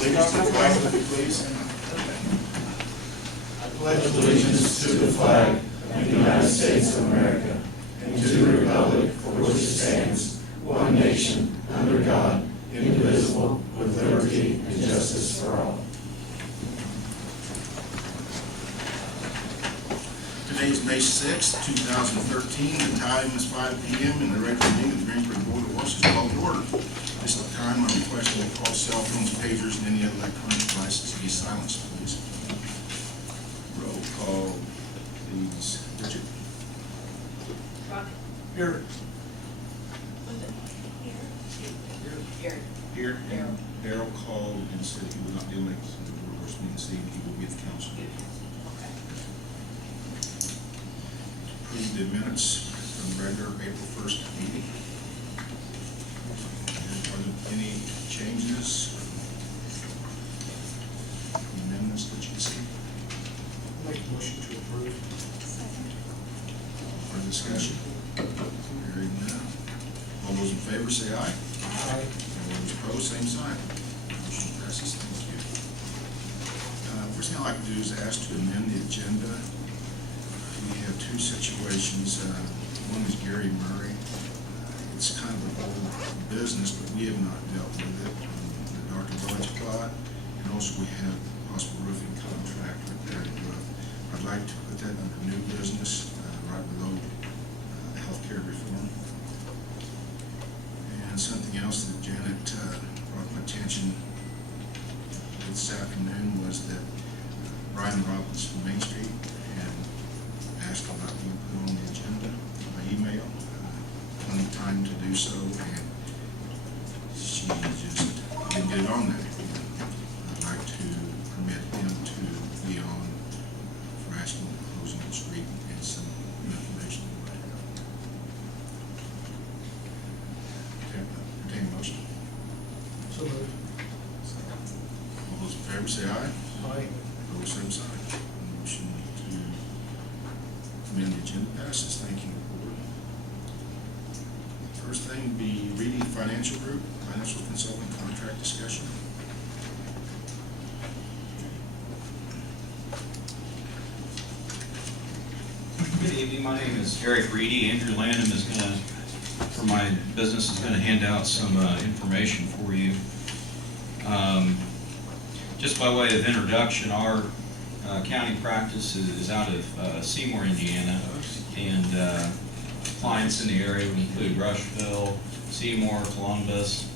allegiance to the flag with me, please. I pledge allegiance to the flag of the United States of America and to the republic for which it stands, one nation, under God, indivisible, with liberty and justice for all. Today is May 6, 2013. The time is 5 p.m. and the regular meeting of the Greensburg Board of Works is called to order. This time I'm requesting that all cell phones, pagers, and any other electronic devices be silenced, please. Roll call, please. Bridget? Here. Here. And Darrell called and said he would not be able to make the Board of Works meeting this evening. He will be at the council meeting. Approve the minutes from the regular April 1st meeting. Are there any changes, amendments that you see? Make a motion to approve. For discussion? Hearing none. All those in favor say aye. Aye. All those opposed, same sign. Motion passes. Thank you. First thing I'd like to do is ask to amend the agenda. We have two situations. One is Gary Murray. It's kind of an old business, but we have not dealt with it. The Dr. Welage plat, and also we have possible roofing contract repairing the roof. I'd like to put that under new business, right below healthcare reform. And something else that Janet brought my attention this afternoon was that Brian Robbins from Main Street had asked about being put on the agenda by email. Plenty of time to do so, and she just didn't get it on there. I'd like to permit him to be on for asking to close on the street and some information about it. Entertain a motion. So moved. All those in favor say aye. Aye. Opposed, same sign. Motion to amend the agenda passes. Thank you, Board. First thing would be reading financial group, financial consulting contract discussion. Good evening. My name is Eric Reedy. Andrew Lanham is going to, for my business, is going to hand out some information for you. Just by way of introduction, our county practice is out of Seymour, Indiana, and clients in the area would include Rushville, Seymour, Columbus.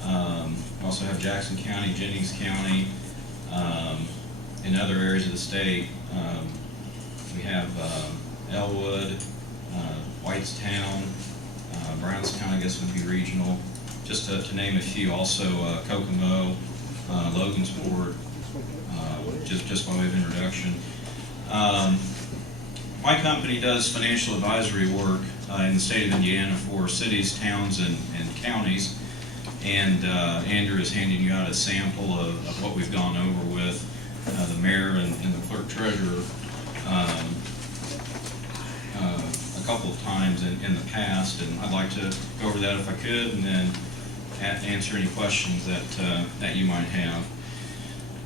We also have Jackson County, Jennings County, in other areas of the state. We have Elwood, Whitestown, Brownstown, I guess would be regional, just to name a few. Also Kokomo, Logansport, just by way of introduction. My company does financial advisory work in the state of Indiana for cities, towns, and counties. And Andrew is handing you out a sample of what we've gone over with the mayor and the clerk treasurer a couple of times in the past. And I'd like to go over that if I could, and then answer any questions that you might have.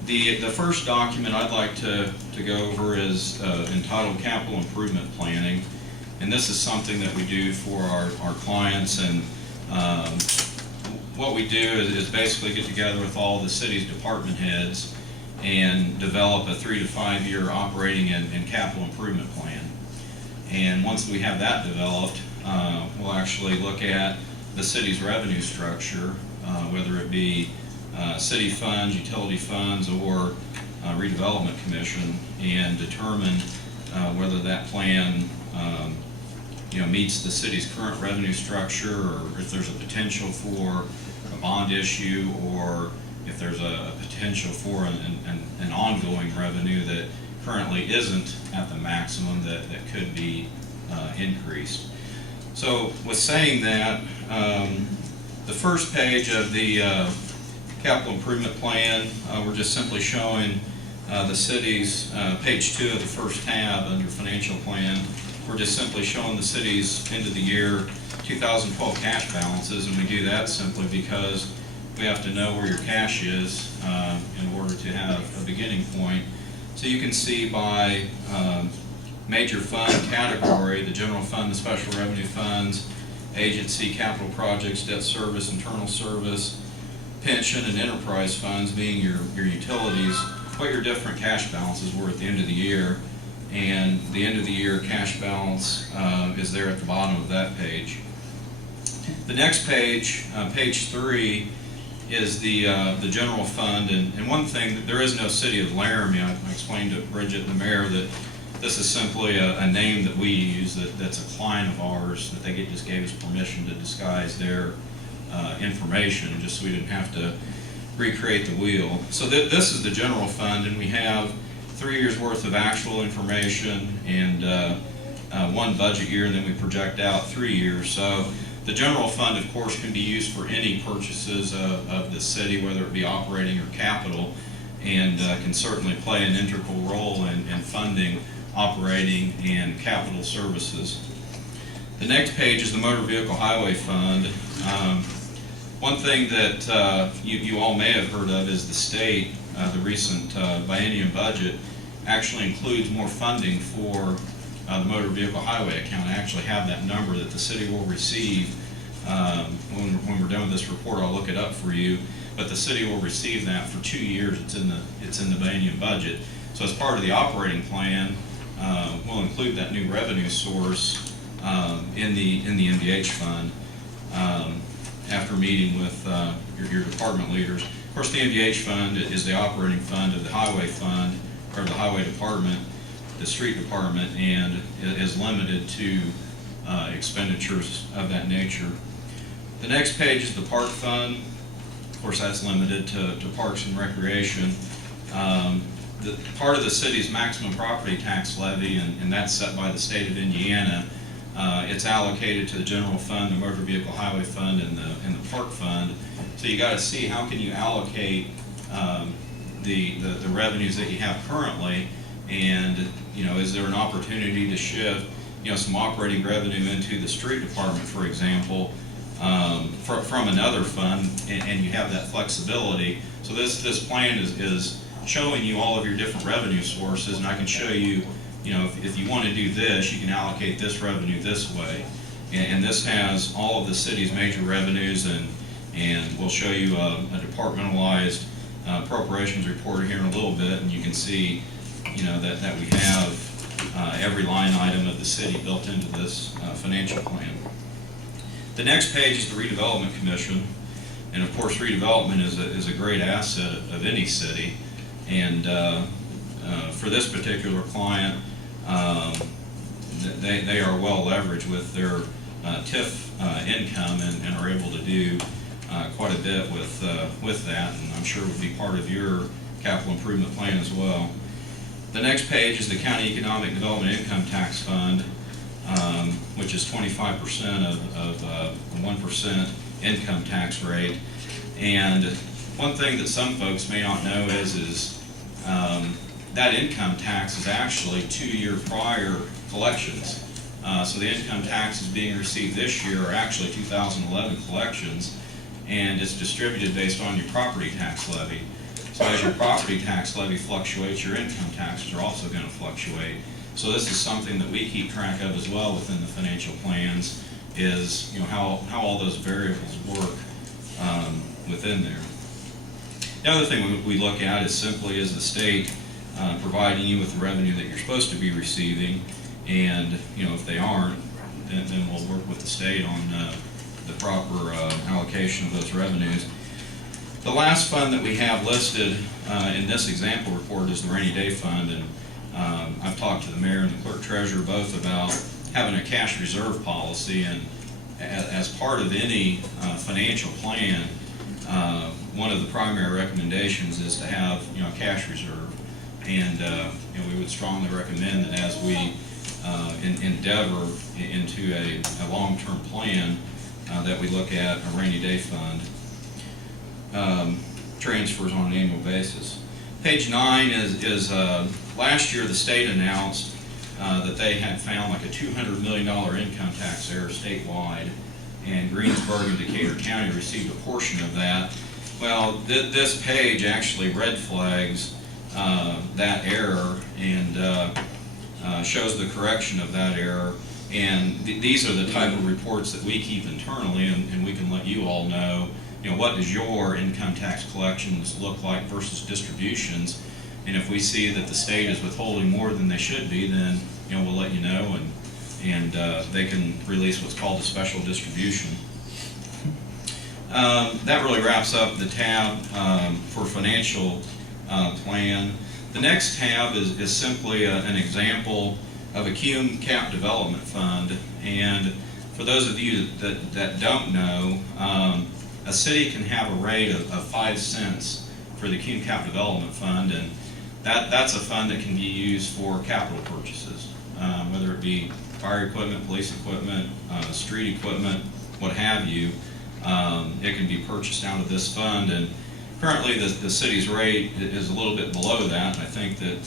The first document I'd like to go over is entitled Capital Improvement Planning, and this is something that we do for our clients. And what we do is basically get together with all the city's department heads and develop a 3 to 5 year operating and capital improvement plan. And once we have that developed, we'll actually look at the city's revenue structure, whether it be city funds, utility funds, or redevelopment commission, and determine whether that plan meets the city's current revenue structure, or if there's a potential for a bond issue, or if there's a potential for an ongoing revenue that currently isn't at the maximum that could be increased. So with saying that, the first page of the capital improvement plan, we're just simply showing the city's, page 2 of the first tab under financial plan, we're just simply showing the city's end of the year 2012 cash balances, and we do that simply because we have to know where your cash is in order to have a beginning point. So you can see by major fund category, the general fund, the special revenue funds, agency, capital projects, debt service, internal service, pension, and enterprise funds being your utilities, what your different cash balances were at the end of the year. And the end of the year cash balance is there at the bottom of that page. The next page, page 3, is the general fund. And one thing, there is no city of Laramie. I explained to Bridget and the mayor that this is simply a name that we use, that's a client of ours, that they just gave us permission to disguise their information, just so we didn't have to recreate the wheel. So this is the general fund, and we have 3 years worth of actual information and one budget year, and then we project out 3 years. So the general fund, of course, can be used for any purchases of the city, whether it be operating or capital, and can certainly play an integral role in funding operating and capital services. The next page is the motor vehicle highway fund. One thing that you all may have heard of is the state, the recent biennium budget actually includes more funding for the motor vehicle highway account. I actually have that number that the city will receive when we're done with this report. I'll look it up for you, but the city will receive that for 2 years. It's in the biennium budget. So as part of the operating plan, we'll include that new revenue source in the MVH fund after meeting with your department leaders. Of course, the MVH fund is the operating fund of the highway fund, or the highway department, the street department, and is limited to expenditures of that nature. The next page is the park fund. Of course, that's limited to parks and recreation. The part of the city's maximum property tax levy, and that's set by the state of Indiana. It's allocated to the general fund, the motor vehicle highway fund, and the park fund. So you got to see how can you allocate the revenues that you have currently, and is there an opportunity to shift some operating revenue into the street department, for example, from another fund, and you have that flexibility. So this plan is showing you all of your different revenue sources, and I can show you, if you want to do this, you can allocate this revenue this way. And this has all of the city's major revenues, and we'll show you a departmentalized appropriations report here in a little bit, and you can see, that we have every line item of the city built into this financial plan. The next page is the redevelopment commission, and of course, redevelopment is a great asset of any city. And for this particular client, they are well leveraged with their TIF income and are able to do quite a bit with that, and I'm sure would be part of your capital improvement plan as well. The next page is the County Economic Development Income Tax Fund, which is 25% of a 1% income tax rate. And one thing that some folks may not know is that income tax is actually 2-year prior collections. So the income taxes being received this year are actually 2011 collections, and it's distributed based on your property tax levy. So as your property tax levy fluctuates, your income taxes are also going to fluctuate. So this is something that we keep track of as well within the financial plans, is how all those variables work within there. The other thing we look at is simply is the state providing you with the revenue that you're supposed to be receiving, and if they aren't, then we'll work with the state on the proper allocation of those revenues. The last fund that we have listed in this example report is the rainy day fund, and I've talked to the mayor and the clerk treasurer both about having a cash reserve policy, and as part of any financial plan, one of the primary recommendations is to have a cash reserve, and we would strongly recommend that as we endeavor into a long-term plan, that we look at a rainy day fund transfers on an annual basis. Page 9 is last year the state announced that they had found like a $200 million income tax error statewide, and Greensburg and Decatur County received a portion of that. Well, this page actually red flags that error and shows the correction of that error. And these are the type of reports that we keep internally, and we can let you all know, what does your income tax collections look like versus distributions. And if we see that the state is withholding more than they should be, then we'll let you know, and they can release what's called a special distribution. That really wraps up the tab for financial plan. The next tab is simply an example of a cum cap development fund. And for those of you that don't know, a city can have a rate of 5 cents for the cum cap development fund, and that's a fund that can be used for capital purchases, whether it be fire equipment, police equipment, street equipment, what have you. It can be purchased out of this fund, and currently the city's rate is a little bit below that. I think that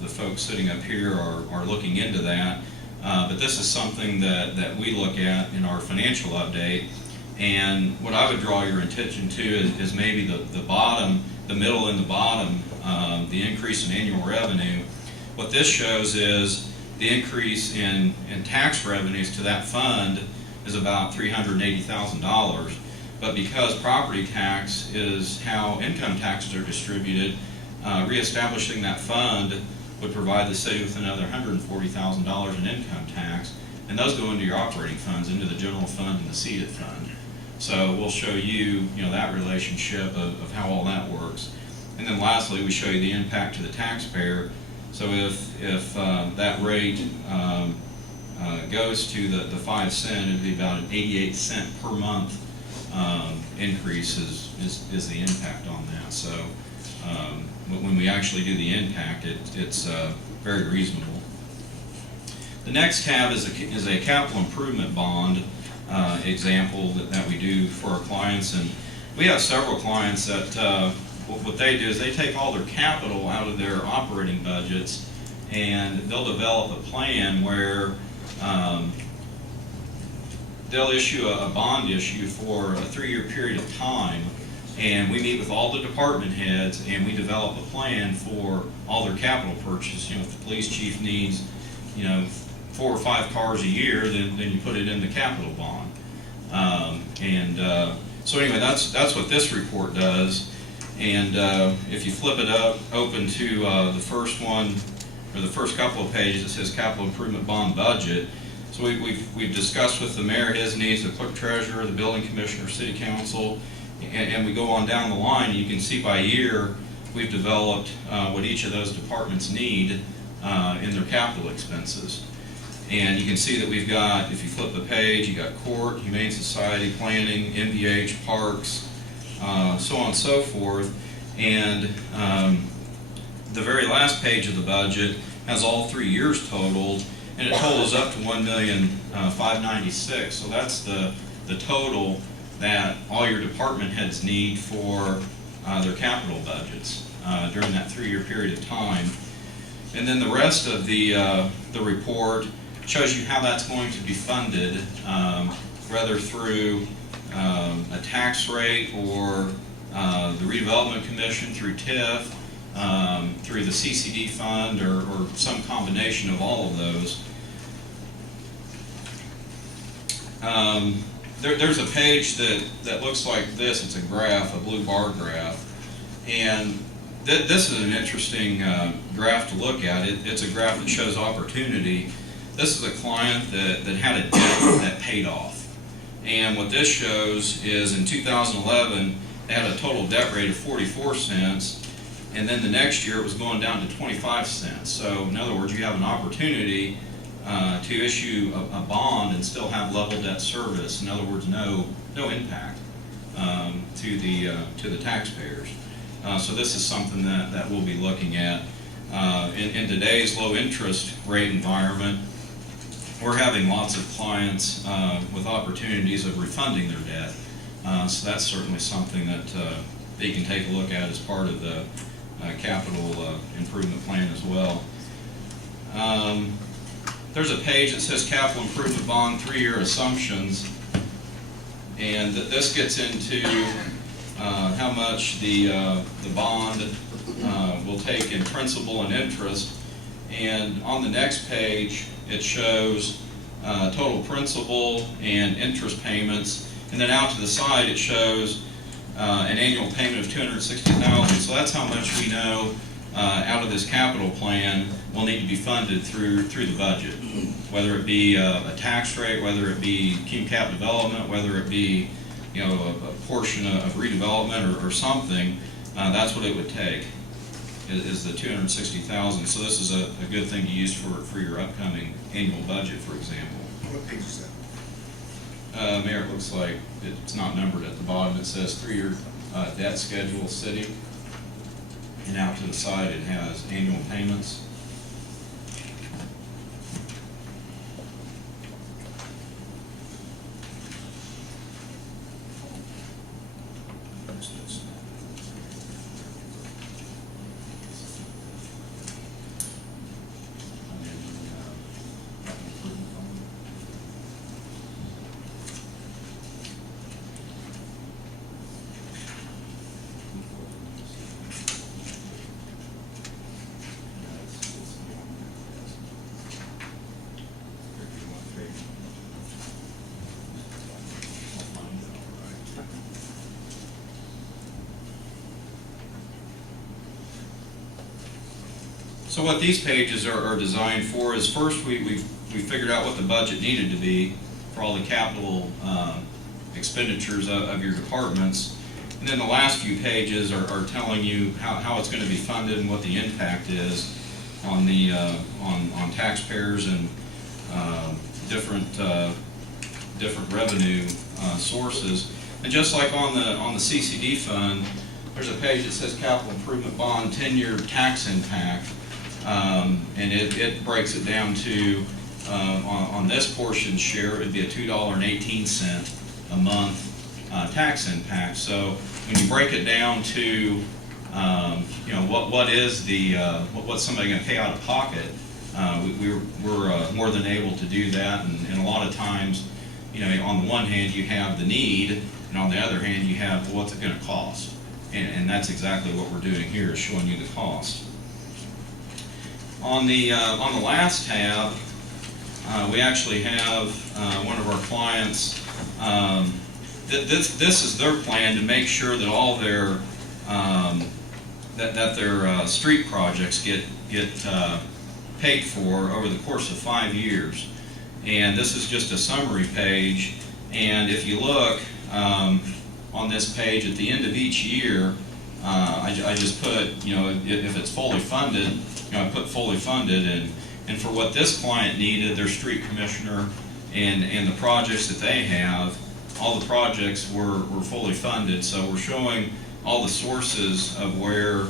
the folks sitting up here are looking into that, but this is something that we look at in our financial update. And what I would draw your attention to is maybe the bottom, the middle and the bottom, the increase in annual revenue. What this shows is the increase in tax revenues to that fund is about $380,000. But because property tax is how income taxes are distributed, reestablishing that fund would provide the city with another $140,000 in income tax, and those go into your operating funds, into the general fund and the seeded fund. So we'll show you, that relationship of how all that works. And then lastly, we show you the impact to the taxpayer. So if that rate goes to the 5 cent, it'd be about an 88 cent per month increase is the impact on that. So when we actually do the impact, it's very reasonable. The next tab is a capital improvement bond example that we do for our clients, and we have several clients that what they do is they take all their capital out of their operating budgets, and they'll develop a plan where they'll issue a bond issue for a 3-year period of time, and we meet with all the department heads and we develop a plan for all their capital purchase. If the police chief needs 4 or 5 cars a year, then you put it in the capital bond. So anyway, that's what this report does. And if you flip it up, open to the first one, or the first couple of pages, it says capital improvement bond budget. So we've discussed with the mayor his needs, the clerk treasurer, the building commissioner, city council, and we go on down the line. You can see by year we've developed what each of those departments need in their capital expenses. And you can see that we've got, if you flip the page, you got court, humane society, planning, MVH, parks, so on and so forth. And the very last page of the budget has all 3 years totaled, and it totals up to $1,596,000. So that's the total that all your department heads need for their capital budgets during that 3-year period of time. And then the rest of the report shows you how that's going to be funded, whether through a tax rate or the redevelopment commission, through TIF, through the CCD fund, or some combination of all of those. There's a page that looks like this. It's a graph, a blue bar graph, and this is an interesting graph to look at. It's a graph that shows opportunity. This is a client that had a debt that paid off, and what this shows is in 2011 they had a total debt rate of 44 cents, and then the next year it was going down to 25 cents. So in other words, you have an opportunity to issue a bond and still have level debt service. In other words, no impact to the taxpayers. So this is something that we'll be looking at. In today's low interest rate environment, we're having lots of clients with opportunities of refunding their debt. So that's certainly something that you can take a look at as part of the capital improvement plan as well. There's a page that says capital improvement bond 3-year assumptions, and this gets into how much the bond will take in principal and interest. And on the next page, it shows total principal and interest payments. And then out to the side, it shows an annual payment of $260,000. So that's how much we know out of this capital plan will need to be funded through the budget. Whether it be a tax rate, whether it be cap development, whether it be a portion of redevelopment or something, that's what it would take. Is the $260,000. So this is a good thing to use for your upcoming annual budget, for example. What page is that? Mayor, it looks like it's not numbered at the bottom. It says 3-year debt schedule city, and out to the side it has annual payments. Where's this? So what these pages are designed for is, first we figured out what the budget needed to be for all the capital expenditures of your departments. And then the last few pages are telling you how it's going to be funded and what the impact is on the on taxpayers and different revenue sources. And just like on the CCD fund, there's a page that says capital improvement bond 10-year tax impact. And it breaks it down to, on this portion share, it would be a $2.18 a month tax impact. So when you break it down to, what is what's somebody going to pay out of pocket, we're more than able to do that. And a lot of times, on the one hand you have the need, and on the other hand you have what's it going to cost. And that's exactly what we're doing here, is showing you the cost. On the last tab, we actually have one of our clients. This is their plan to make sure that all their their street projects get paid for over the course of 5 years. And this is just a summary page. And if you look on this page at the end of each year, I just put, if it's fully funded, I put fully funded, and for what this client needed, their street commissioner and the projects that they have, all the projects were fully funded. So we're showing all the sources of where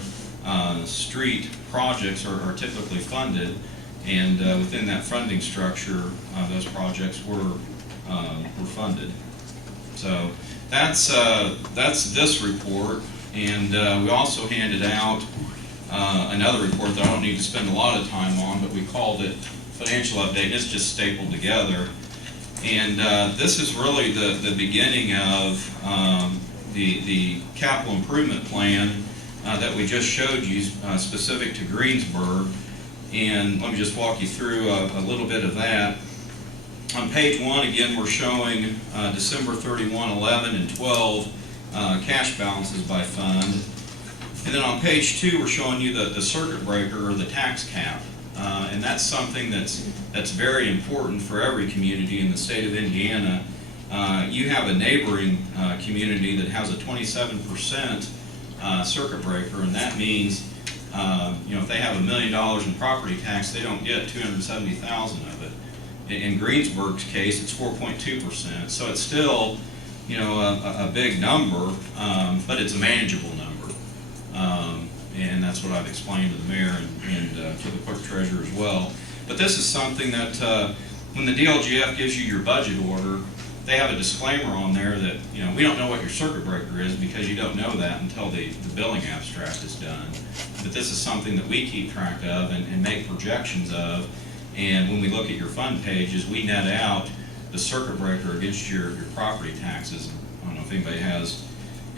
street projects are typically funded, and within that funding structure, those projects were funded. So that's this report, and we also handed out another report that I don't need to spend a lot of time on, but we called it Financial Update, and it's just stapled together. And this is really the beginning of the capital improvement plan that we just showed you, specific to Greensburg. And let me just walk you through a little bit of that. On page 1, again, we're showing December 31, 11, and 12 cash balances by fund. And then on page 2, we're showing you the circuit breaker, or the tax cap. And that's something that's very important for every community in the state of Indiana. You have a neighboring community that has a 27% circuit breaker, and that means if they have $1 million in property tax, they don't get $270,000 of it. In Greensburg's case, it's 4.2%. So it's still, a big number, but it's a manageable number. And that's what I've explained to the mayor and to the clerk treasurer as well. But this is something that when the DLGF gives you your budget order, they have a disclaimer on there that, we don't know what your circuit breaker is, because you don't know that until the billing abstract is done. But this is something that we keep track of and make projections of. And when we look at your fund pages, we net out the circuit breaker against your property taxes. I don't know if anybody has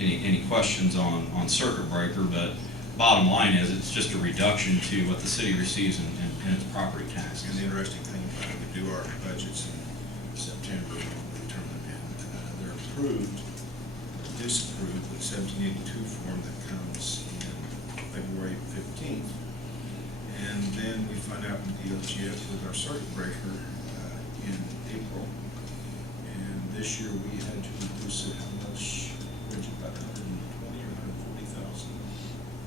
any questions on circuit breaker, but bottom line is it's just a reduction to what the city receives in its property taxes. And the interesting thing about it, we do our budgets in September, we turn them in. They're approved, disapproved with 1782 form that comes in February 15th. And then we find out in DLGF with our circuit breaker in April. And this year we had to reduce it how much? Bridget, about 120 or 140,000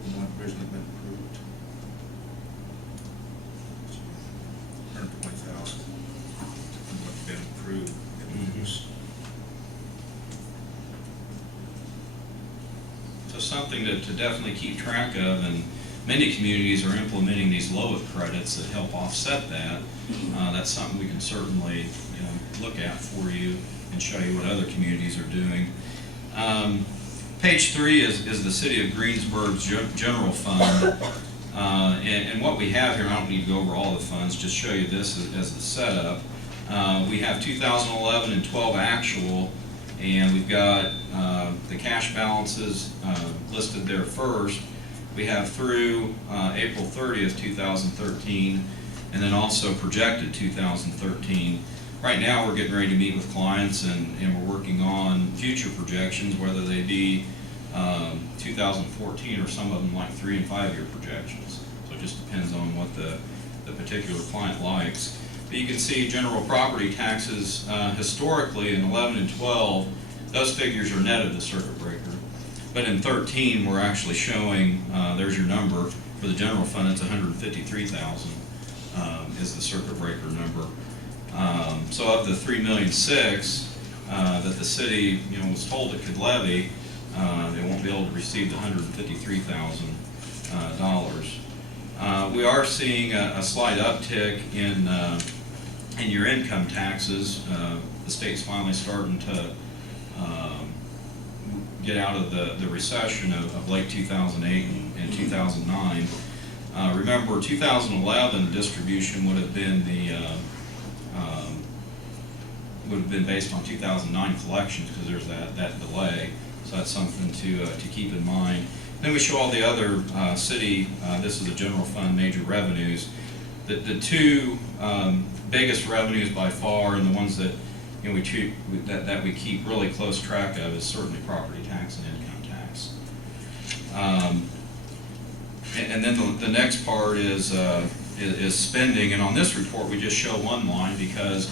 from what originally been approved. 120,000 from what's been approved and reduced. So something to definitely keep track of, and many communities are implementing these LOIC credits that help offset that. That's something we can certainly look at for you and show you what other communities are doing. Page 3 is the City of Greensburg's general fund. And what we have here, I don't need to go over all the funds, just show you this as the setup. We have 2011 and 12 actual, and we've got the cash balances listed there first. We have through April 30th, 2013, and then also projected 2013. Right now, we're getting ready to meet with clients, and we're working on future projections, whether they be 2014 or some of them like 3 and 5 year projections. So it just depends on what the particular client likes. But you can see general property taxes historically in 11 and 12, those figures are net of the circuit breaker. But in 13, we're actually showing, there's your number, for the general fund, it's 153,000 is the circuit breaker number. So of the $3,600,000 that the city was told it could levy, they won't be able to receive the $153,000. We are seeing a slight uptick in your income taxes. The state's finally starting to get out of the recession of late 2008 and 2009. Remember, 2011 distribution would have been based on 2009 collections because there's that delay. So that's something to keep in mind. Then we show all the other city. This is the general fund major revenues. The two biggest revenues by far, and the ones that we keep really close track of, is certainly property tax and income tax. And then the next part is spending. And on this report, we just show one line because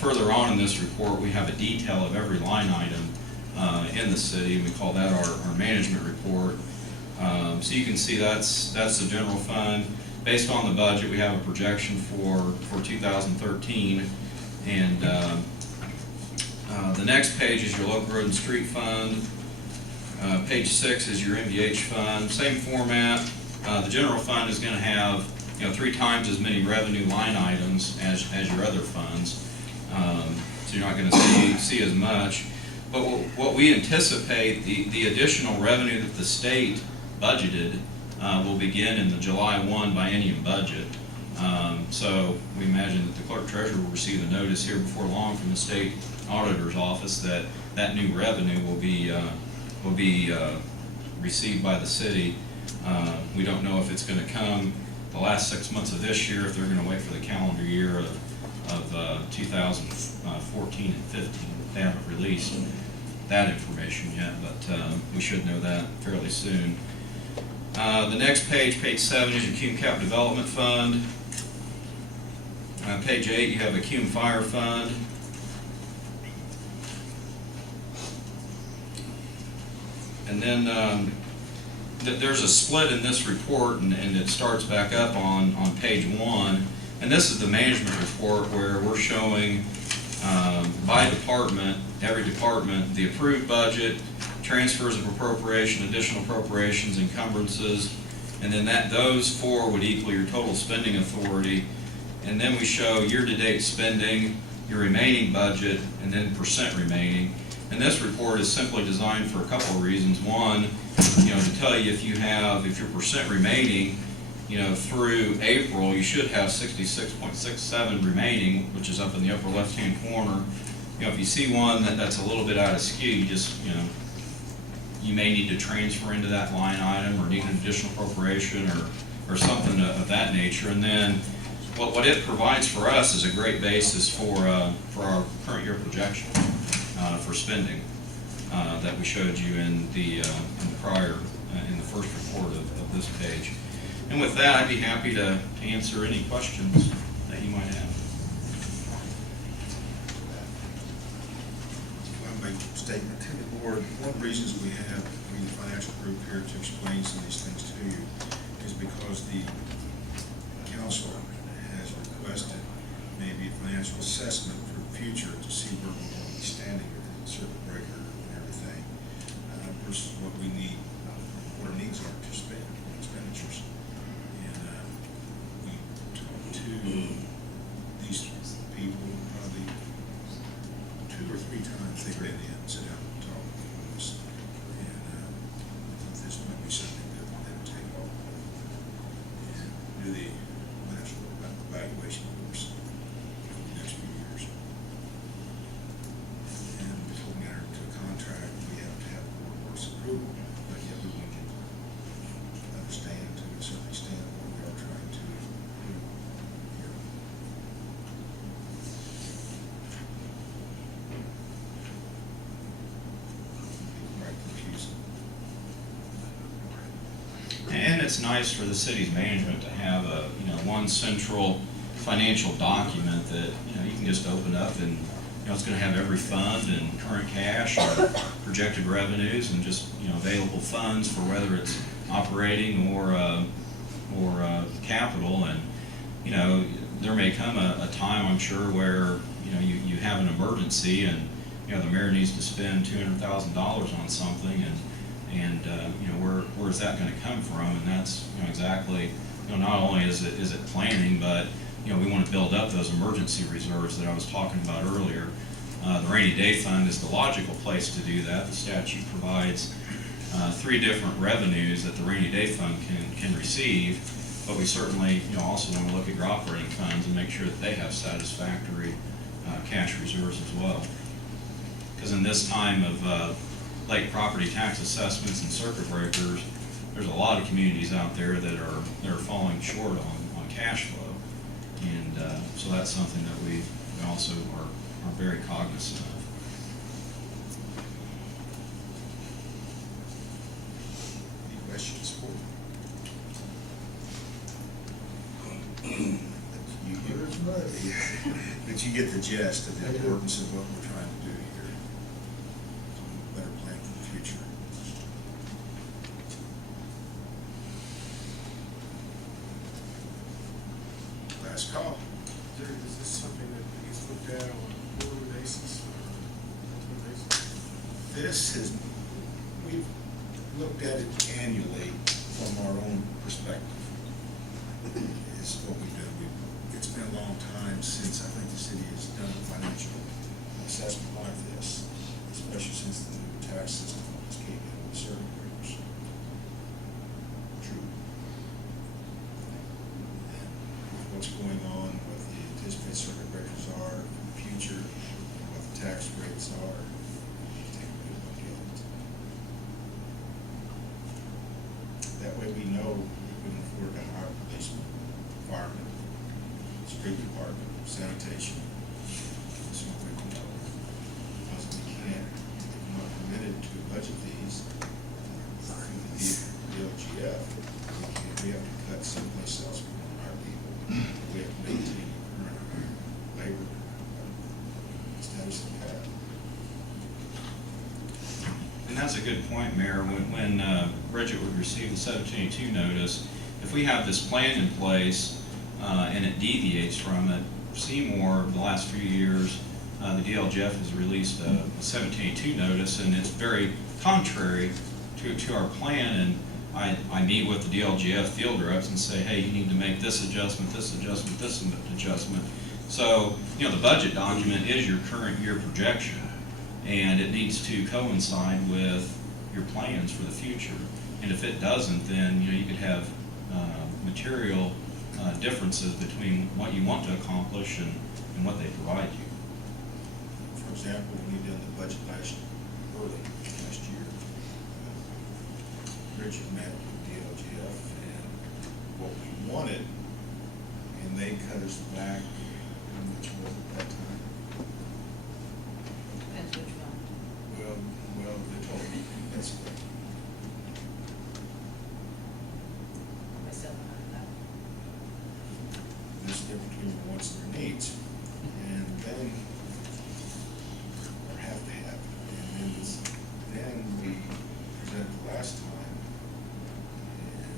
further on in this report, we have a detail of every line item in the city. We call that our management report. So you can see that's the general fund. Based on the budget, we have a projection for 2013. And the next page is your local road and street fund. Page 6 is your MVH fund. Same format. The general fund is going to have 3 times as many revenue line items as your other funds. So you're not going to see as much. But what we anticipate, the additional revenue that the state budgeted will begin in the July 1 biennium budget. So we imagine that the clerk treasurer will receive a notice here before long from the state auditor's office that new revenue will be received by the city. We don't know if it's going to come the last 6 months of this year, if they're going to wait for the calendar year of 2014 and 15. They haven't released that information yet, but we should know that fairly soon. The next page, page 7, is your Cume Cap Development Fund. Page 8, you have a Cume Fire Fund. And then there's a split in this report, and it starts back up on page 1. And this is the management report where we're showing by department, every department, the approved budget, transfers of appropriation, additional appropriations, encumbrances, and then those 4 would equal your total spending authority. And then we show year-to-date spending, your remaining budget, and then percent remaining. And this report is simply designed for a couple of reasons. One, to tell you if your percent remaining, through April, you should have 66.67 remaining, which is up in the upper left-hand corner. If you see one that's a little bit out of skew, you just, you may need to transfer into that line item or need an additional appropriation or something of that nature. And then what it provides for us is a great basis for our current year projection for spending that we showed you in the prior, in the first report of this page. And with that, I'd be happy to answer any questions that you might have. I'll make a statement to the board. One of the reasons we have the financial group here to explain some of these things to you is because the council has requested maybe a financial assessment for the future to see where we're going to be standing with the circuit breaker and everything versus what we need, what our needs are to spend expenditures. And we talked to these people probably 2 or 3 times. They've been in, sit down and talk with us. And this might be something that they would take on and do the financial evaluation course in the next few years. And before we enter into a contract, we have to have the board's approval, but yet we can understand to a certain extent what we are trying to do here. Right, confusing. And it's nice for the city's management to have a, one central financial document that, you can just open up and, it's gonna have every fund and current cash or projected revenues and just, available funds for whether it's operating or capital. And, there may come a time, I'm sure, where, you have an emergency and, the mayor needs to spend $200,000 on something and where's that going to come from? And that's exactly, not only is it planning, but we want to build up those emergency reserves that I was talking about earlier. The rainy day fund is the logical place to do that. The statute provides 3 different revenues that the rainy day fund can receive, but we certainly also want to look at your operating funds and make sure that they have satisfactory cash reserves as well. Because in this time of late property tax assessments and circuit breakers, there's a lot of communities out there that are falling short on cash flow, and so that's something that we also are very cognizant of. Any questions for me? But you get the gist of the importance of what we're trying to do here. So we better plan for the future. Last call. Is this something that gets looked at on a quarterly basis or monthly basis? This is, we've looked at it annually from our own perspective. Is what we do. It's been a long time since I think the city has done a financial assessment like this, especially since the new tax system came in with circuit breakers. True. And with what's going on, what the anticipated circuit breakers are in the future, and what the tax rates are, take a good look at it. That way we know we can afford to hire policemen, firemen, street department, sanitation, so we can know. Because we can't, if we're not permitted to budget these through the DLGF, we have to cut someplace else. We don't hire people. We have to maintain the current labor status that we have. And that's a good point, Mayor. When Bridget would receive the 1782 notice, if we have this plan in place and it deviates from it, Seymour, the last few years, the DLGF has released a 1782 notice, and it's very contrary to our plan. And I meet with the DLGF field reps and say, hey, you need to make this adjustment, this adjustment, this adjustment. So, the budget document is your current year projection, and it needs to coincide with your plans for the future. And if it doesn't, then you could have material differences between what you want to accomplish and what they provide you. For example, when we did the budget early last year, Bridget met with DLGF and what we wanted, and they cut us back, how much was it that time? Depends which one. Well, they told me, that's it. By 700,000. There's a difference between their wants and their needs, and then, or have to have, and then we presented last time, and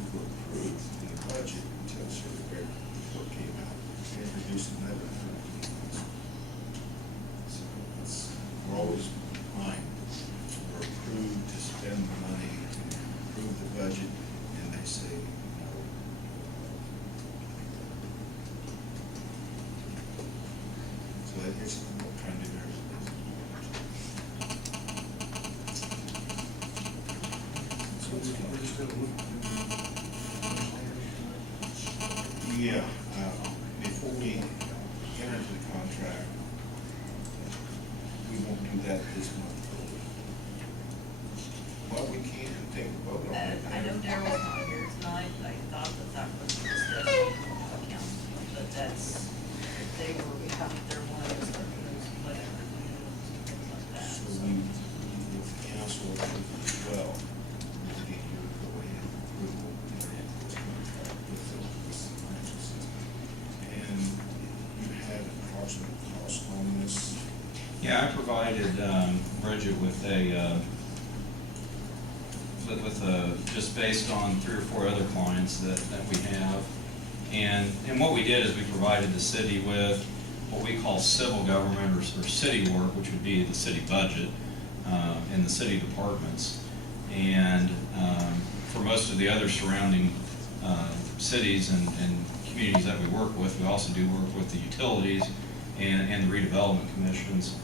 we were approved in the budget until Herbert report came out, and reduced another $100,000. So we're always behind. We're approved to spend the money, approve the budget, and they say no. So that here's what we're trying to do there. So we're just gonna look. Yeah, before we enter into the contract, we won't do that this month. Well, we can take a vote on it. I know Daryl's not here tonight, I thought that was discussed on council, but that's, they were behind their one of those, whatever, things like that. So we, if the council approves as well, we'll get your go-ahead approval to enter into this contract with this financial system. And you had an approximate cost on this. Yeah, I provided Bridget with just based on 3 or 4 other clients that we have. And what we did is we provided the city with what we call civil government or city work, which would be the city budget and the city departments. And for most of the other surrounding cities and communities that we work with, we also do work with the utilities and the redevelopment commissions.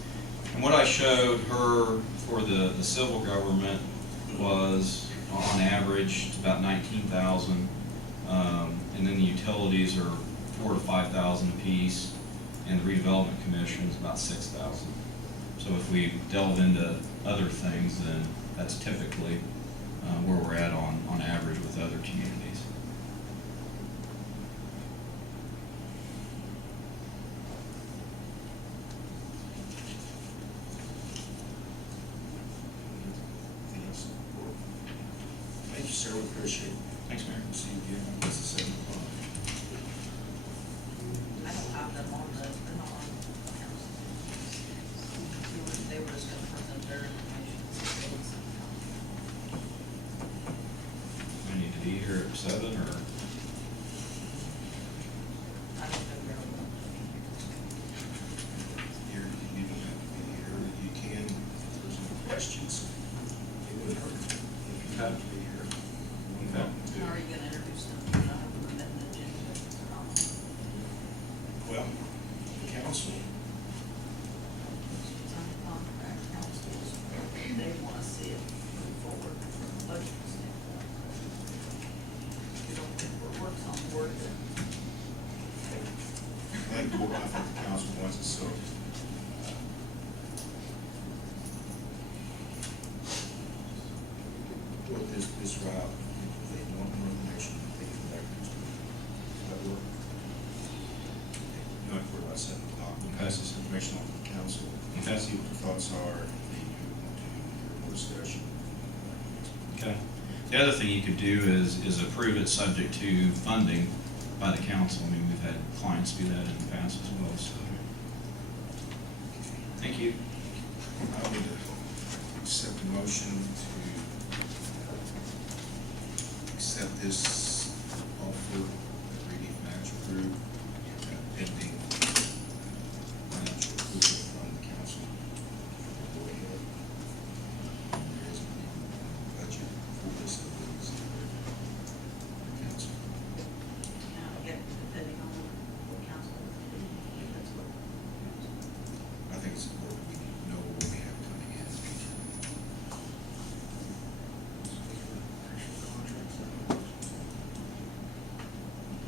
And what I showed her for the civil government was, on average, it's about 19,000, and then the utilities are 4,000 to 5,000 apiece, and the redevelopment commission is about 6,000. So if we delve into other things, then that's typically where we're at on average with other communities. Thank you, sir, we appreciate it. Thanks, Mayor. See you again, I guess it's 7 o'clock. I don't have them on the, they're not on council. They were just gonna present their information. I need to be here at 7 or? I don't know where I'm going You don't have to be here, you can, if there's no questions, it would hurt if you have to be here. Okay. to. How are you gonna introduce them? I have them in the agenda. Well, the council, It's on the contract, councils, they wanna see it move forward from a budget standpoint. You don't think we're works on board that I think the council wants it, so. Put this route, if they want more information, they can back next week. Does that work? Not for about 7 o'clock, we'll pass this information on to the council. Okay. See what their thoughts are, if they do want to hear more discussion. Okay. The other thing you could do is approve it subject to funding by the council. I mean, we've had clients do that in the past as well, so. Thank you. I would accept the motion to accept this offer of Reedy Financial Group, pending financial approval from the council. Go ahead. There is a budget for this, I believe, is the council. Again, depending on what council is doing, that's what. I think it's important we know what we have coming in.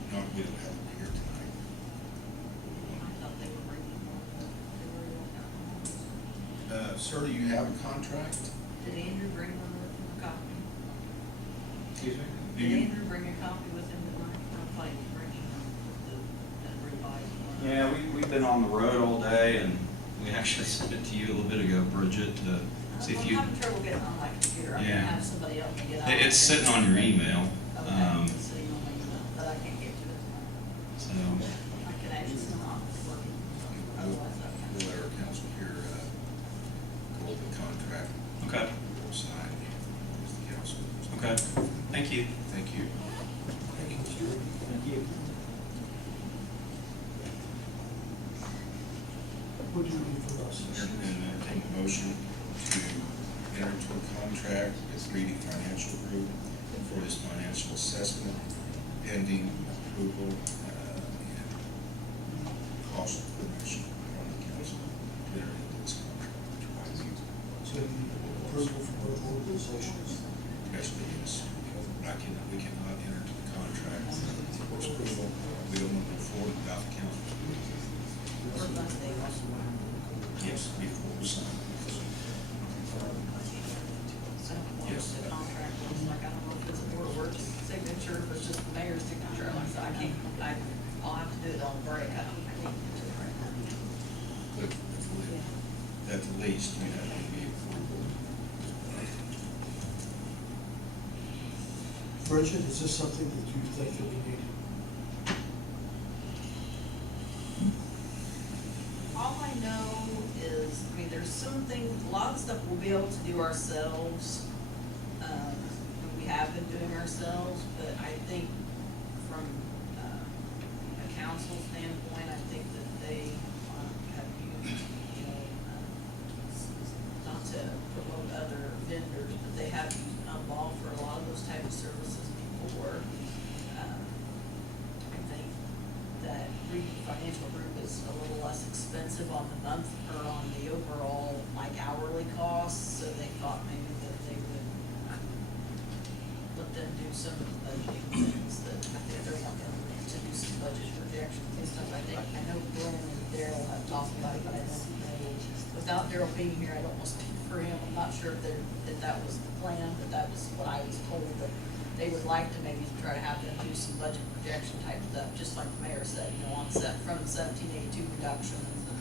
Not, we don't have to be here tonight. I thought they were bringing more, but they were working on. Sir, do you have a contract? Did Andrew bring one with Excuse me? Do Did you- Andrew bring a copy with him tonight? I thought he was bringing the revised one. Yeah, we've been on the road all day, and we actually sent it to you a little bit ago, Bridget, to see if you. I'm having trouble getting on my computer. I'm Yeah. gonna have somebody help me get on. It's sitting on your email, Okay, it's sitting on my email, but I can't get to it. so, I can actually, it's not working. Otherwise, I can. We'll let our council here, go over the contract. okay, We'll sign as the council. okay, thank you. Thank you. Thank you, Mr. Ricky. Thank you. What do you need from us? Entertain a motion to enter into a contract with 3D Financial Group for this financial assessment pending approval and cost permission from the council to enter into this contract. So you need approval from both organizations. Actually, yes, we cannot enter into the contract for approval. We don't want to go forward without the council. We're gonna stay on. Yes, before we sign. So, Yes. the contract looks like, I don't know if it's a board of works signature, if it's just the mayor's signature, like, so I can't, I'll have to do it on break, I can't get to it right now. But at the least, you have to be approval. Bridget, is this something that you think that we need? All I know is, I mean, there's some things, a lot of stuff we'll be able to do ourselves. We have been doing ourselves, but I think from a council standpoint, I think that they have used, you know, not to promote other vendors, but they have used Unball for a lot of those type of services before. I think that Financial Group is a little less expensive on the month, or on the overall, like, hourly costs, so they thought maybe that they would let them do some of the budgeting things that I think they're wanting to do some budget projections and stuff. I know Glenn and Daryl have talked about it, but I don't know, without Daryl being here, I don't want to speak for him. I'm not sure if that was the plan, but that was what I was told, that they would like to maybe try to have them do some budget projection type stuff, just like the mayor said, you know, from the 1782 reductions and,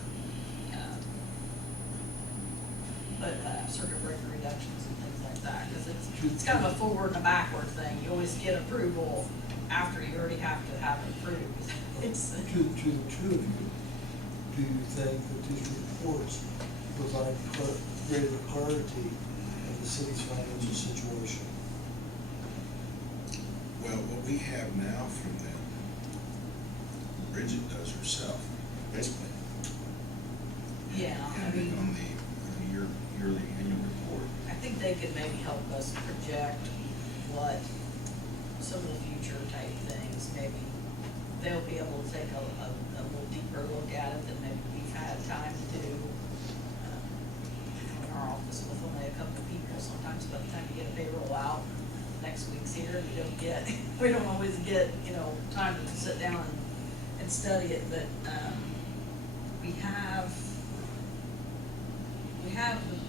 circuit breaker reductions and things like that, because it's kind of a forward and a backward thing. You always get approval after you already have to have it approved. It's, To the two of you, do you think that these reports provide greater clarity of the city's financial situation? Well, what we have now from them, Bridget does herself, basically. Yeah, I And mean- on the yearly annual report. I think they could maybe help us project what some of the future type things, maybe they'll be able to take a little deeper look at it than maybe we've had time to do. In our office with only a couple of people, sometimes by the time you get a payroll out, next week's here, we don't always get, you know, time to sit down and study it, but,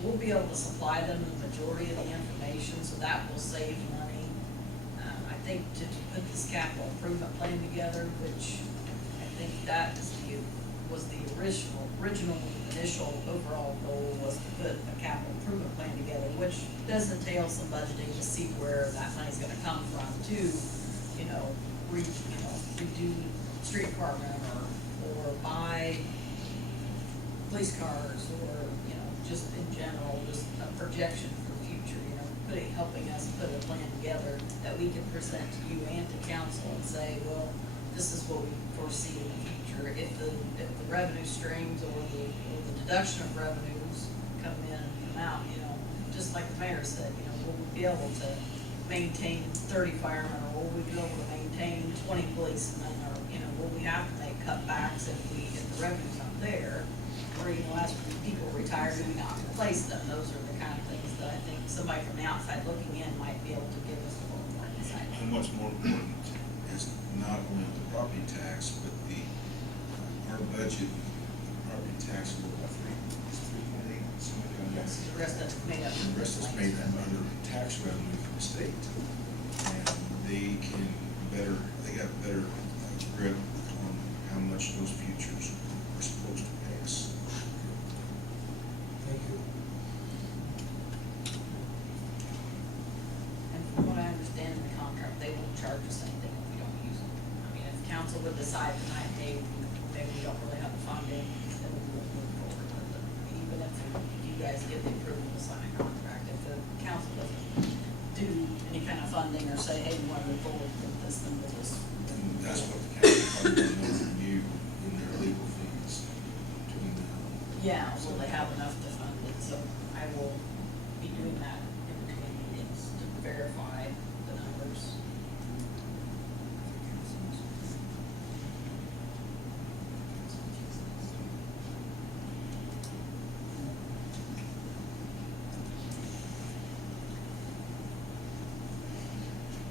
we'll be able to supply them the majority of the information, so that will save money. I think to put this capital improvement plan together, which I think that was the original initial overall goal, was to put a capital improvement plan together, which does entail some budgeting to see where that money's gonna come from to, redo street department or buy police cars, or, just in general, just a projection for the future, helping us put a plan together that we can present to you and to council and say, well, this is what we foresee in the future. If the revenue streams or the deduction of revenues come in and come out, just like the mayor said, will we be able to maintain 30 firemen, or will we be able to maintain 20 policemen, or, will we have to make cutbacks if the revenue's not there? Or, as people retire, do we not replace them? Those are the kind of things that I think somebody from the outside looking in might be able to give us a little more insight. And what's more important is not only the property tax, but our budget, property tax is about 3.8, something like that. Yes, the rest of it's made up. The rest is made up under tax revenue from the state. And charge us anything if we don't use them. I mean, if council would decide tonight, hey, maybe we don't really have the funding, then we will move forward with it. Even if you guys give the approval to sign a contract, if the council doesn't do any kind of funding or say, hey, we want to move forward with this, then we'll just. And that's what the council probably knows from you in their legal fees between now. Yeah, will they have enough to fund it? So I will be doing that in between meetings to verify the numbers.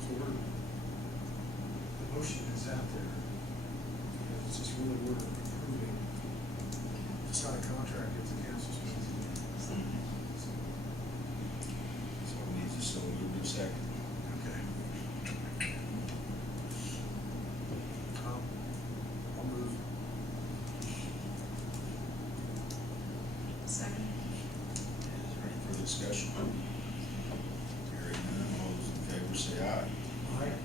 So the motion is out there. It's just really we're approving to sign a contract if the council's going to do it. So we need to, so we'll do second. Okay. I'll move. Second. Is there any further discussion? Hearing none, all those in favor say aye. Aye.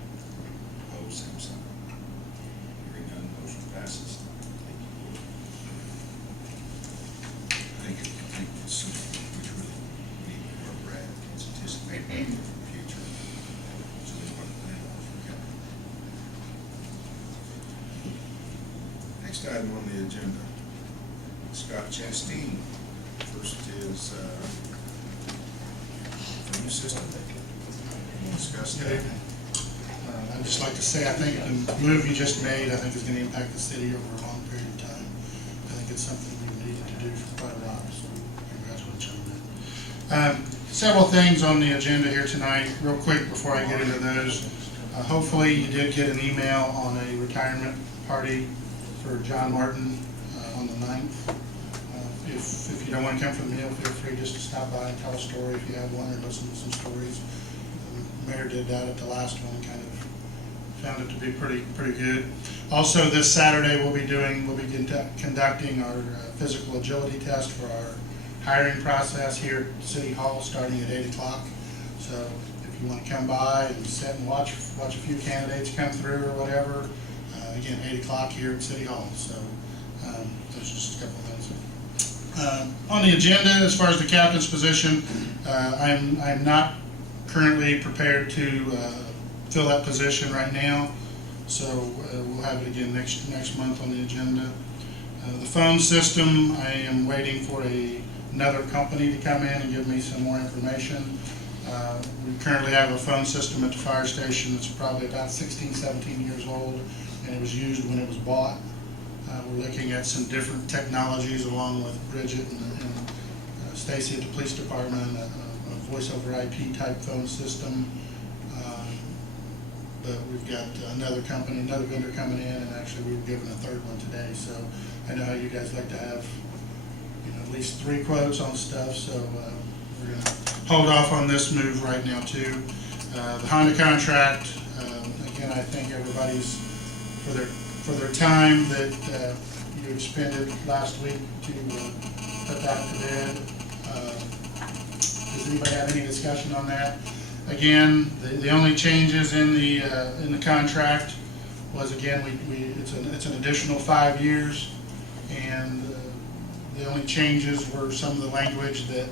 Opposed, same sign. Hearing none, motion passes. Thank you, Lord. I think it's something which really we need to work Brad, it's anticipated for the future. So they want to plan on for coming. Next item on the agenda, Scott Chasteen. First is, phone system. We'll discuss Good that. evening. I'd just like to say, I think the move you just made, I think is going to impact the city over a long period of time. I think it's something we've needed to do for quite a while, so congratulations on that. Several things on the agenda here tonight, real quick before I get into those. Hopefully you did get an email on a retirement party for John Martin on the 9th. If you don't want to come for the meal, feel free just to stop by and tell a story if you have one, or listen to some stories. The mayor did that at the last one, kind of found it to be pretty good. Also, this Saturday we'll be conducting our physical agility test for our hiring process here at City Hall, starting at 8 o'clock. So if you want to come by and sit and watch a few candidates come through or whatever, again, 8 o'clock here at City Hall. So there's just a couple of things. On the agenda, as far as the captain's position, I'm not currently prepared to fill that position right now, so we'll have it again next month on the agenda. The phone system, I am waiting for another company to come in and give me some more information. We currently have a phone system at the fire station that's probably about 16, 17 years old, and it was used when it was bought. We're looking at some different technologies along with Bridget and Stacey at the police department, a voice over IP type phone system. But we've got another vendor coming in, and actually we were given a third one today. So I know how you guys like to have, at least 3 quotes on stuff. So we're going to hold off on this move right now too. The Honda contract, again, I thank everybody's for their time that you expended last week to put that to bed. Does anybody have any discussion on that? Again, the only changes in the contract was, again, it's an additional 5 years, and the only changes were some of the language that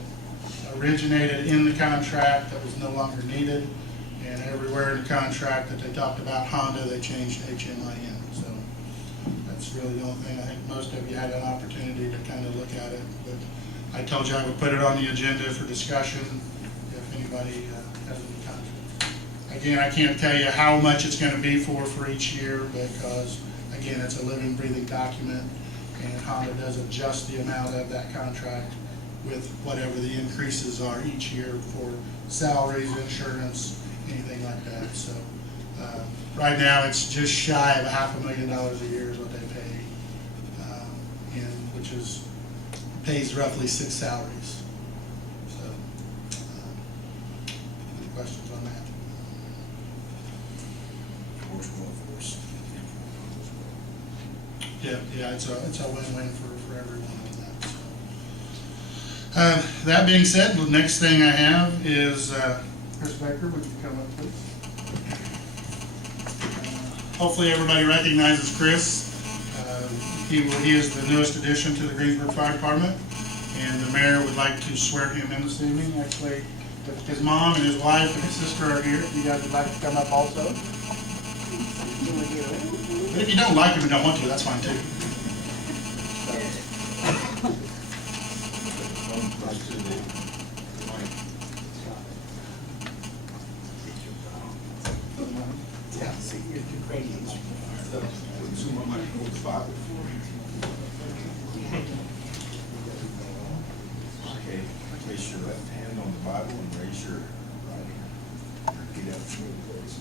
originated in the contract that was no longer needed, and everywhere in the contract that they talked about Honda, they changed HMIN. So that's really the only thing. I think most of you had an opportunity to kind of look at it, but I told you I would put it on the agenda for discussion if anybody has any comments. Again, I can't tell you how much it's going to be for each year, because again, it's a living, breathing document, and Honda does adjust the amount of that contract with whatever the increases are each year for salaries, insurance, anything like that. So right now, it's just shy of $500,000 a year is what they pay, which pays roughly 6 salaries. So, any questions on that? Yeah, it's a win-win for everyone on that. So. That being said, the next thing I have is Chris Baker. Would you come up, please? Hopefully everybody recognizes Chris. He is the newest addition to the Greensburg Fire Department, and the mayor would like to swear him in this evening. Actually, his mom and his wife and his sister are here. If you guys would like to come up also. But if you don't like him and don't want to, that's fine too. Okay, place your left hand on the Bible and raise your right hand. Repeat after me, please.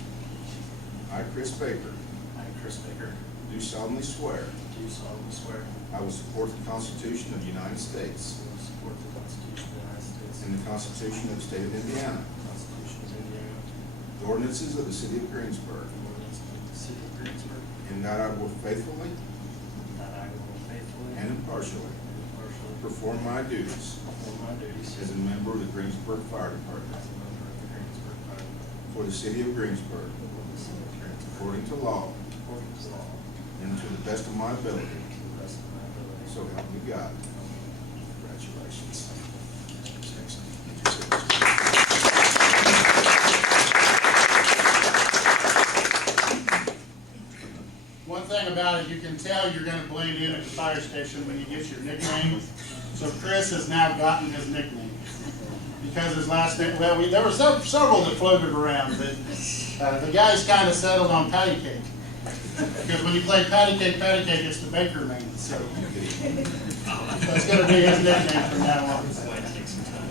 I, Chris Baker, do solemnly swear I will support the Constitution of the United States and the Constitution of the State of Indiana, the ordinances of the City of Greensburg, and that I will faithfully and impartially perform my duties as a member of the Greensburg Fire Department for the City of Greensburg, according to law and to the best of my ability. So help me God. Congratulations. One thing about it, you can tell you're going to blend in at the fire station when you get your nickname. So Chris has now gotten his nickname because his last name. Well, there were several that floated around, but the guys kind of settled on Patty Cake because when you play Patty Cake, it's the Baker man. So that's going to be his nickname from now on.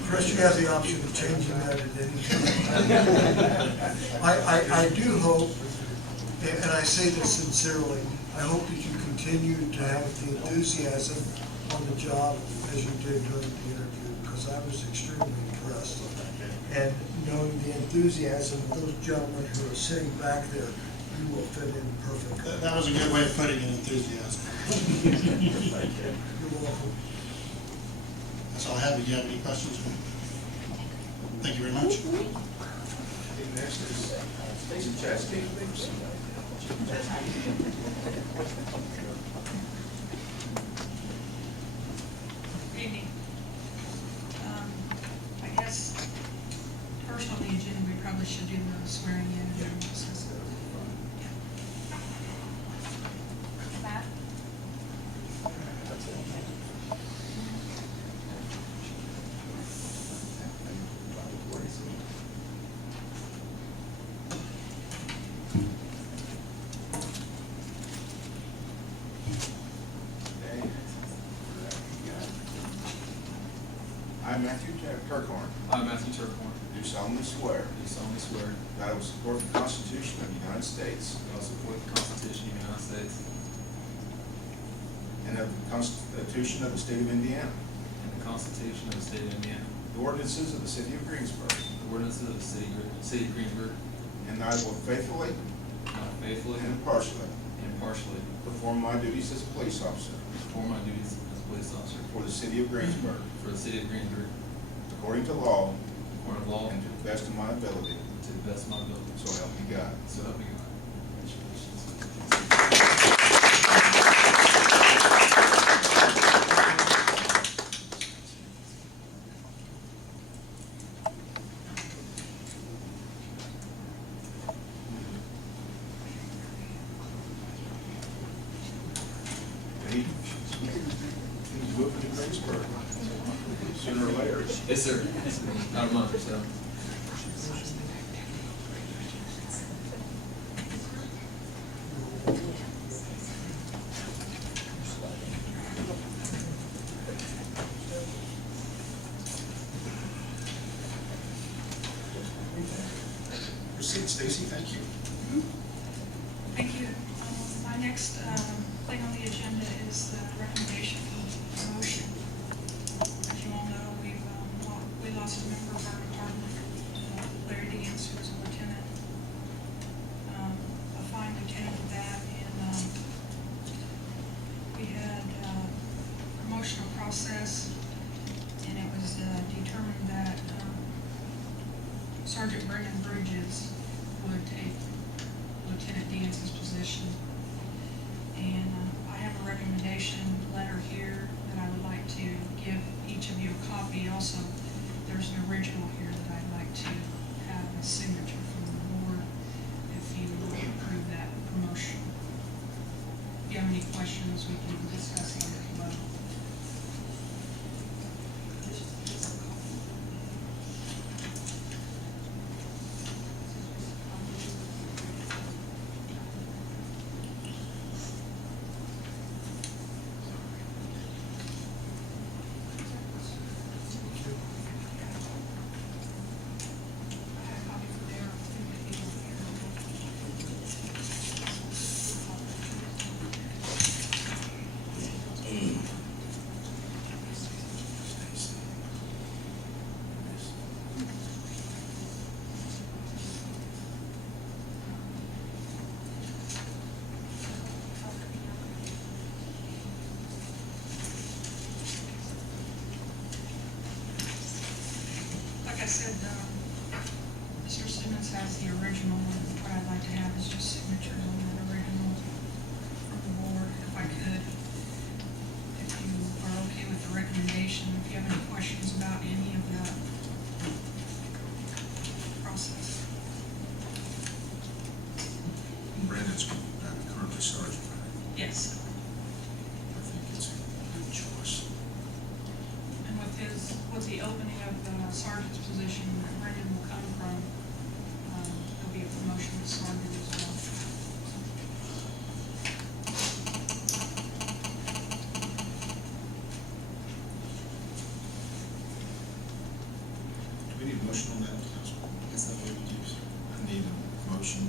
Chris, you have the option of changing that at any time. I do hope, and I say this sincerely, I hope that you continue to have the enthusiasm on the job as you did during the interview, because I was extremely impressed. And knowing the enthusiasm of those gentlemen who are sitting back there, you will fit in perfectly. That was a good way of putting it, enthusiasm. You're welcome. That's all I have. Do you have any questions? Thank you very much. Next is Stacey Chasteen. Good evening. I guess, first on the agenda, we probably should do the swearing in. And discuss it. Matt? I, Matthew Kirkhorn, I, Matthew Turkhorn, do solemnly swear do solemnly swear that I will support the Constitution of the United States that I will support the Constitution of the United States and of the Constitution of the State of Indiana, and the Constitution of the State of Indiana, the ordinances of the City of Greensburg, the ordinances of the City of Greensburg, and that I will faithfully and I will faithfully and impartially and impartially perform my duties as a police officer perform my duties as a police officer for the City of Greensburg, for the City of Greensburg, according to law according to law and to the best of my ability. to the best of my ability. So help me God. So help me God. He's moving to Greensburg sooner or later. Yes, sir. About a month or so. Proceed, Stacey. Thank you. Thank you. My next thing on the agenda is the recommendation for promotion. As you all know, we lost a member of our department, Larry Deans, who was a lieutenant, a fine lieutenant at that, and we had a promotional process, and it was determined that Sergeant Brendan Bridges would take Lieutenant Dance's position like to have is just signatures on that original from the board, if I could. If you are okay with the recommendation, if you have any questions about any of that process. Brandon's currently sergeant, right? Yes. I think it's a good choice. And with the opening of the sergeant's position, Brendan will come from, there'll be a promotion to sergeant as well. Do we need a motion on that, Council? Yes, I believe you do, sir. I need a motion